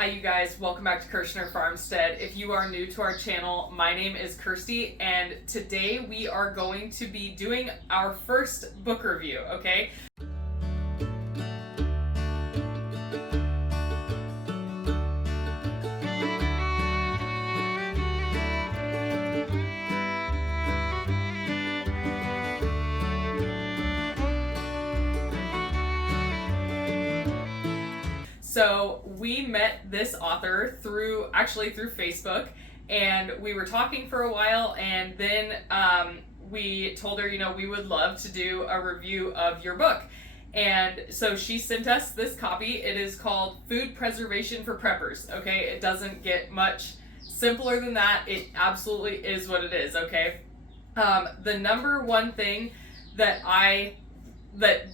Hi you guys, welcome back to Kirshner Farmstead. If you are new to our channel, my name is Kirsty and today we are going to be doing our first book review, okay? So we met this author through Facebook, and we were talking for a while, and then we told her, we would love to do a review of your book. And so she sent us this copy. It is called Food Preservation for Preppers, okay? It doesn't get much simpler than that. It absolutely is what it is, okay? The number one thing that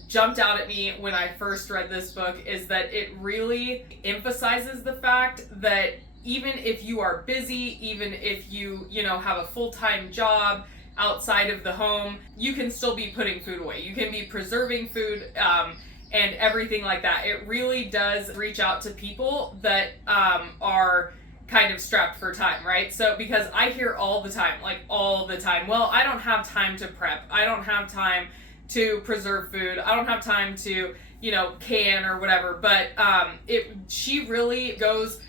jumped out at me when I first read this book is that it really emphasizes the fact that even if you are busy, even if you have a full-time job outside of the home, you can still be putting food away. You can be preserving food and everything like that. It really does reach out to people that are kind of strapped for time, right? So because I hear all the time, well, I don't have time to prep. I don't have time to preserve food. I don't have time to, can or whatever. But she really goes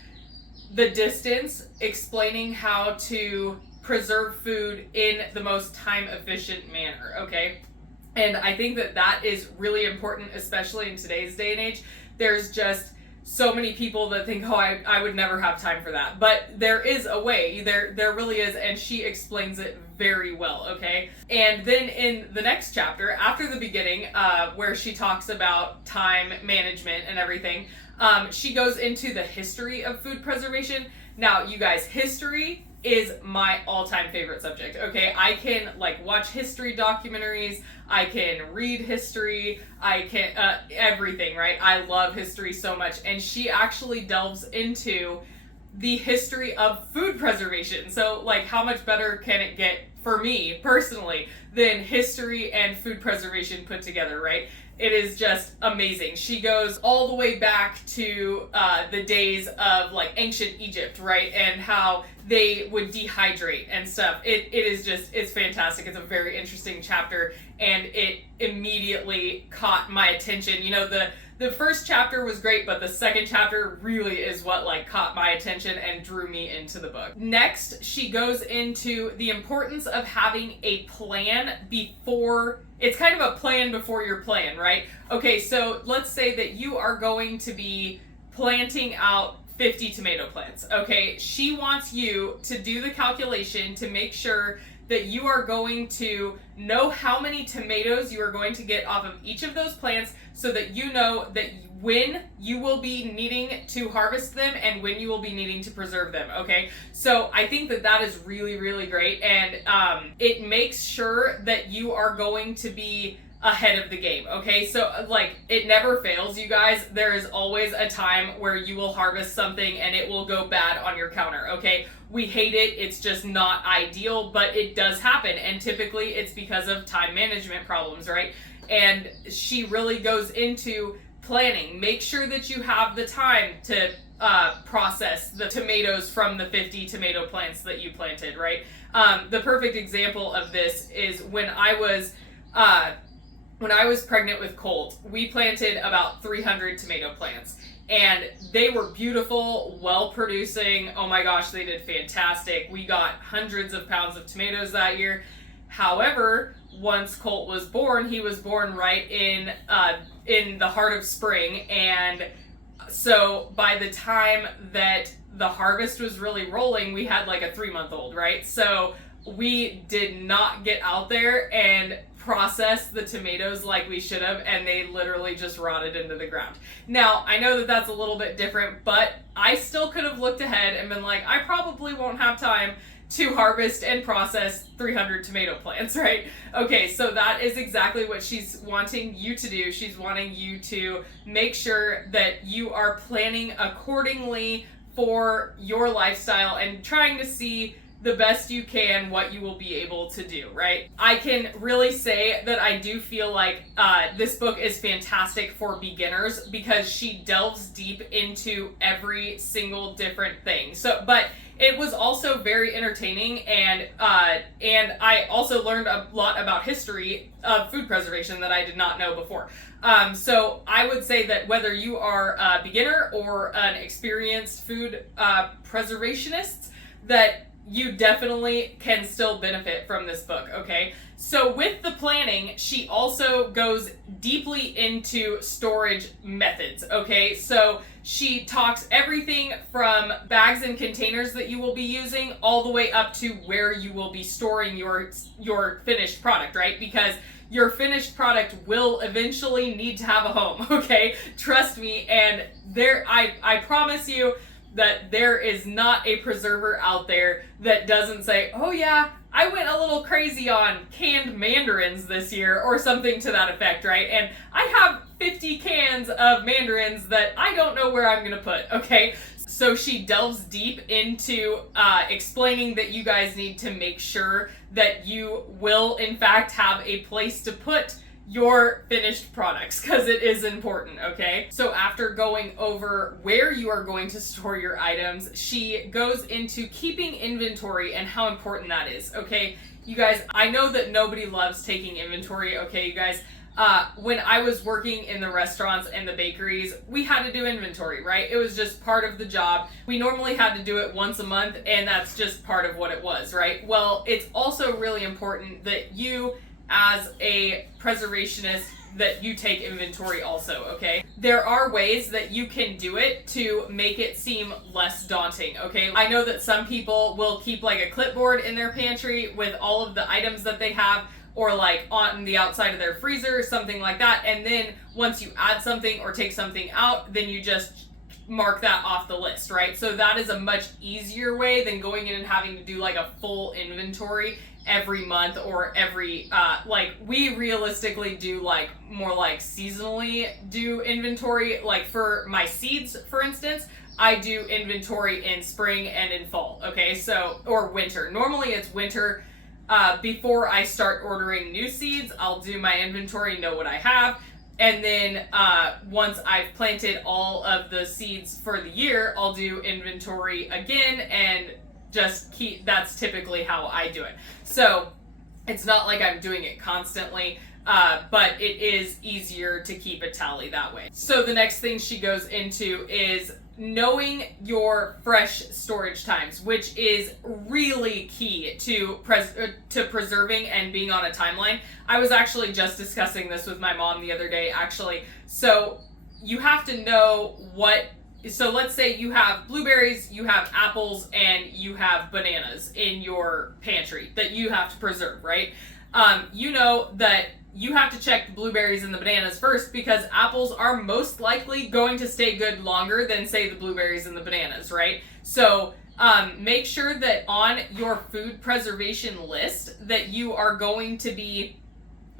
the distance explaining how to preserve food in the most time efficient manner, okay? And I think that is really important, especially in today's day and age. There's just so many people that think, I would never have time for that. But there is a way, there really is, and she explains it very well, okay? And then in the next chapter, after the beginning, where she talks about time management and everything, she goes into the history of food preservation. Now, you guys, history is my all-time favorite subject, okay? I can watch history documentaries, I can read history, I can everything, right? I love history so much, and she actually delves into the history of food preservation. So how much better can it get for me personally than history and food preservation put together, right? It is just amazing. She goes all the way back to the days of ancient Egypt, right? And how they would dehydrate and stuff. It's fantastic. It's a very interesting chapter, and it immediately caught my attention. The first chapter was great, but the second chapter really is what caught my attention and drew me into the book. Next, she goes into the importance of having a plan before. It's kind of a plan before your plan, right? Okay, so let's say that you are going to be planting out 50 tomato plants, okay? She wants you to do the calculation to make sure that you are going to know how many tomatoes you are going to get off of each of those plants, so that you know that when you will be needing to harvest them and when you will be needing to preserve them, okay? So I think that is really, really great, and it makes sure that you are going to be ahead of the game, okay? So it never fails, you guys. There is always a time where you will harvest something and it will go bad on your counter, okay? We hate it, it's just not ideal, but it does happen, and typically it's because of time management problems, right? And she really goes into planning. Make sure that you have the time to process the tomatoes from the 50 tomato plants that you planted, right? The perfect example of this is when I was pregnant with Colt, we planted about 300 tomato plants, and they were beautiful, well producing. Oh my gosh, they did fantastic. We got hundreds of pounds of tomatoes that year. However, once Colt was born, he was born right in the heart of spring, and so by the time that the harvest was really rolling, we had a 3-month-old, right? So we did not get out there and process the tomatoes like we should have, and they literally just rotted into the ground. Now, I know that that's a little bit different, but I still could have looked ahead and been I probably won't have time to harvest and process 300 tomato plants, right? Okay, so that is exactly what she's wanting you to do. She's wanting you to make sure that you are planning accordingly for your lifestyle and trying to see the best you can what you will be able to do, right? I can really say that I do feel like this book is fantastic for beginners because she delves deep into every single different thing. But it was also very entertaining, and I also learned a lot about history of food preservation that I did not know before. So I would say that whether you are a beginner or an experienced food preservationist, that you definitely can still benefit from this book, okay? So with the planning, she also goes deeply into storage methods, okay? So she talks everything from bags and containers that you will be using all the way up to where you will be storing your finished product, right? Because your finished product will eventually need to have a home, okay? Trust me, and I promise you that there is not a preserver out there that doesn't say, oh yeah, I went a little crazy on canned mandarins this year, or something to that effect, right? And I have 50 cans of mandarins that I don't know where I'm gonna put, okay? So she delves deep into explaining that you guys need to make sure that you will in fact have a place to put your finished products, because it is important, okay? So after going over where you are going to store your items, she goes into keeping inventory and how important that is, okay? You guys, I know that nobody loves taking inventory, okay, you guys? When I was working in the restaurants and the bakeries, we had to do inventory, right? It was just part of the job. We normally had to do it once a month, and that's just part of what it was, right? Well, it's also really important that you, as a preservationist, that you take inventory also, okay? There are ways that you can do it to make it seem less daunting, okay? I know that some people will keep like a clipboard in their pantry with all of the items that they have, or like on the outside of their freezer, something like that, and then once you add something or take something out, then you just mark that off the list, right? So that is a much easier way than going in and having to do like a full inventory every month, or every like we realistically do like more like seasonally do inventory. Like for my seeds, for instance, I do inventory in spring and in fall, okay? So, or winter. Normally it's winter. Before I start ordering new seeds, I'll do my inventory, know what I have, and then once I've planted all of the seeds for the year, I'll do inventory again, and just keep, that's typically how I do it. So it's not like I'm doing it constantly, but it is easier to keep a tally that way. So the next thing she goes into is knowing your fresh storage times, which is really key to preserving and being on a timeline. I was actually just discussing this with my mom the other day, actually. So you have to know so let's say you have blueberries, you have apples, and you have bananas in your pantry that you have to preserve, right? You know that you have to check the blueberries and the bananas first, because apples are most likely going to stay good longer than, say, the blueberries and the bananas, right? So make sure that on your food preservation list that you are going to be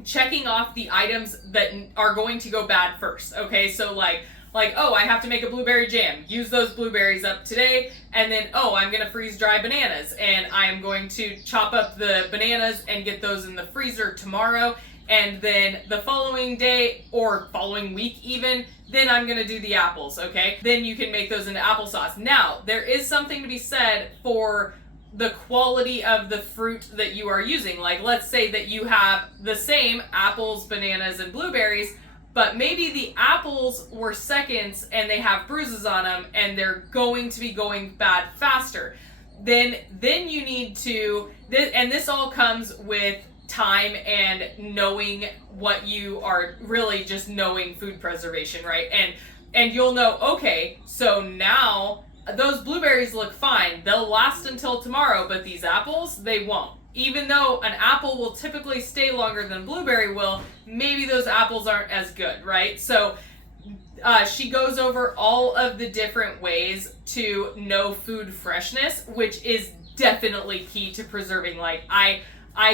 checking off the items that are going to go bad first, okay? So like, oh, I have to make a blueberry jam. Use those blueberries up today, and then, oh, I'm going to freeze dry bananas, and I am going to chop up the bananas and get those in the freezer tomorrow, and then the following day, or following week even, then I'm going to do the apples, okay? Then you can make those into applesauce. Now, there is something to be said for the quality of the fruit that you are using. Like, let's say that you have the same apples, bananas, and blueberries, but maybe the apples were seconds and they have bruises on them and they're going to be going bad faster. Then you need to, and this all comes with time and knowing what you are, really just knowing food preservation, right? And you'll know, okay, so now those blueberries look fine. They'll last until tomorrow, but these apples, they won't. Even though an apple will typically stay longer than a blueberry will, maybe those apples aren't as good, right? So she goes over all of the different ways to know food freshness, which is definitely key to preserving. Like, I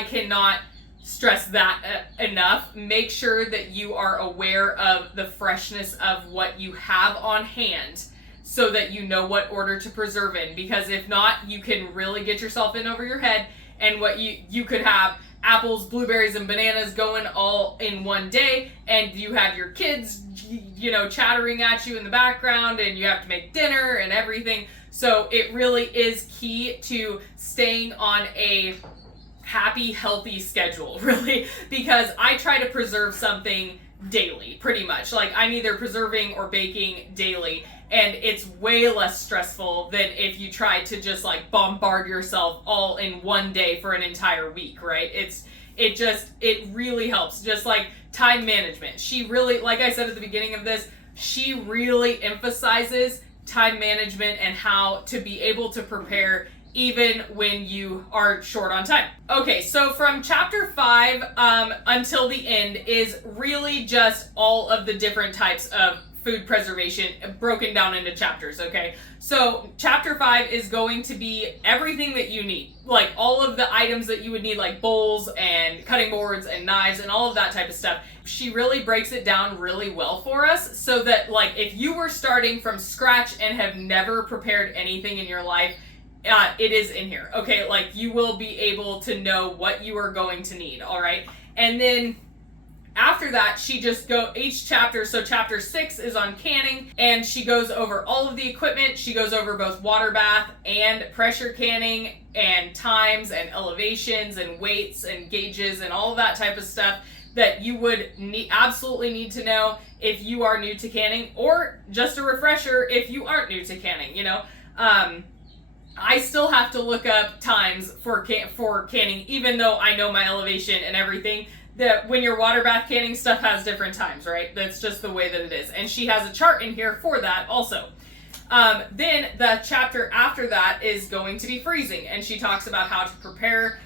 cannot stress that enough. Make sure that you are aware of the freshness of what you have on hand, so that you know what order to preserve in, because if not, you can really get yourself in over your head, and what you could have apples, blueberries, and bananas going all in one day, and you have your kids, chattering at you in the background, and you have to make dinner and everything. So it really is key to staying on a happy, healthy schedule, really, because I try to preserve something daily, pretty much. Like, I'm either preserving or baking daily, and it's way less stressful than if you try to just like bombard yourself all in one day for an entire week, right? It really helps. Just like time management. She really, like I said at the beginning of this, she really emphasizes time management and how to be able to prepare even when you are short on time. Okay, so from chapter 5 until the end is really just all of the different types of food preservation broken down into chapters, okay? So chapter 5 is going to be everything that you need, like all of the items that you would need, like bowls and cutting boards and knives and all of that type of stuff. She really breaks it down really well for us, so that like if you were starting from scratch and have never prepared anything in your life, it is in here, okay? Like, you will be able to know what you are going to need, all right? And then after that, she just each chapter, so chapter 6 is on canning, and she goes over all of the equipment. She goes over both water bath and pressure canning, and times and elevations and weights and gauges and all of that type of stuff that you would absolutely need to know if you are new to canning, or just a refresher if you aren't new to canning, I still have to look up times for canning, even though I know my elevation and everything. That when you're water bath canning, stuff has different times, right? That's just the way that it is. And she has a chart in here for that also. Then the chapter after that is going to be freezing, and she talks about how to prepare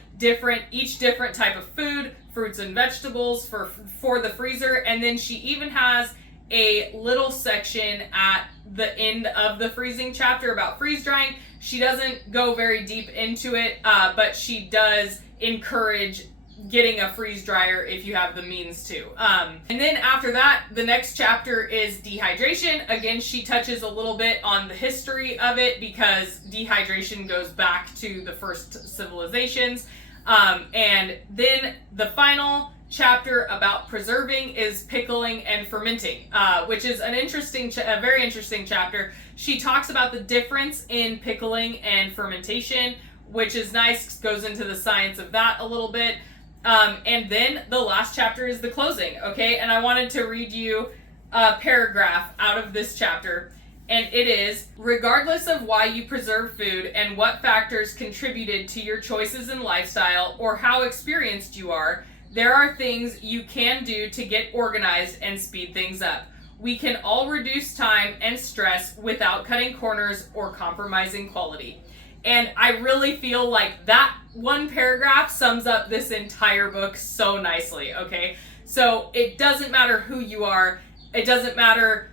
each different type of food, fruits and vegetables for the freezer. And then she even has a little section at the end of the freezing chapter about freeze drying. She doesn't go very deep into it, but she does encourage getting a freeze dryer if you have the means to. And then after that, the next chapter is dehydration. Again, she touches a little bit on the history of it, because dehydration goes back to the first civilizations. And then the final chapter about preserving is pickling and fermenting, which is an a very interesting chapter. She talks about the difference in pickling and fermentation, which is nice, goes into the science of that a little bit. And then the last chapter is the closing, okay? And I wanted to read you a paragraph out of this chapter, and it is, regardless of why you preserve food and what factors contributed to your choices in lifestyle or how experienced you are, there are things you can do to get organized and speed things up. We can all reduce time and stress without cutting corners or compromising quality. And I really feel like that one paragraph sums up this entire book so nicely, okay? So it doesn't matter who you are. It doesn't matter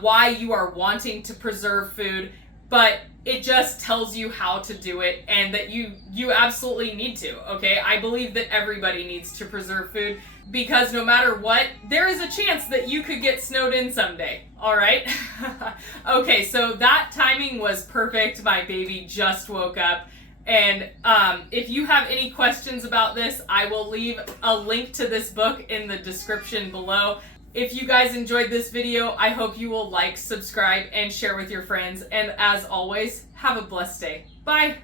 why you are wanting to preserve food, but it just tells you how to do it, and that you absolutely need to, okay? I believe that everybody needs to preserve food, because no matter what, there is a chance that you could get snowed in someday, all right? Okay, so that timing was perfect. My baby just woke up. And if you have any questions about this, I will leave a link to this book in the description below. If you guys enjoyed this video, I hope you will like, subscribe, and share with your friends. And as always, have a blessed day. Bye!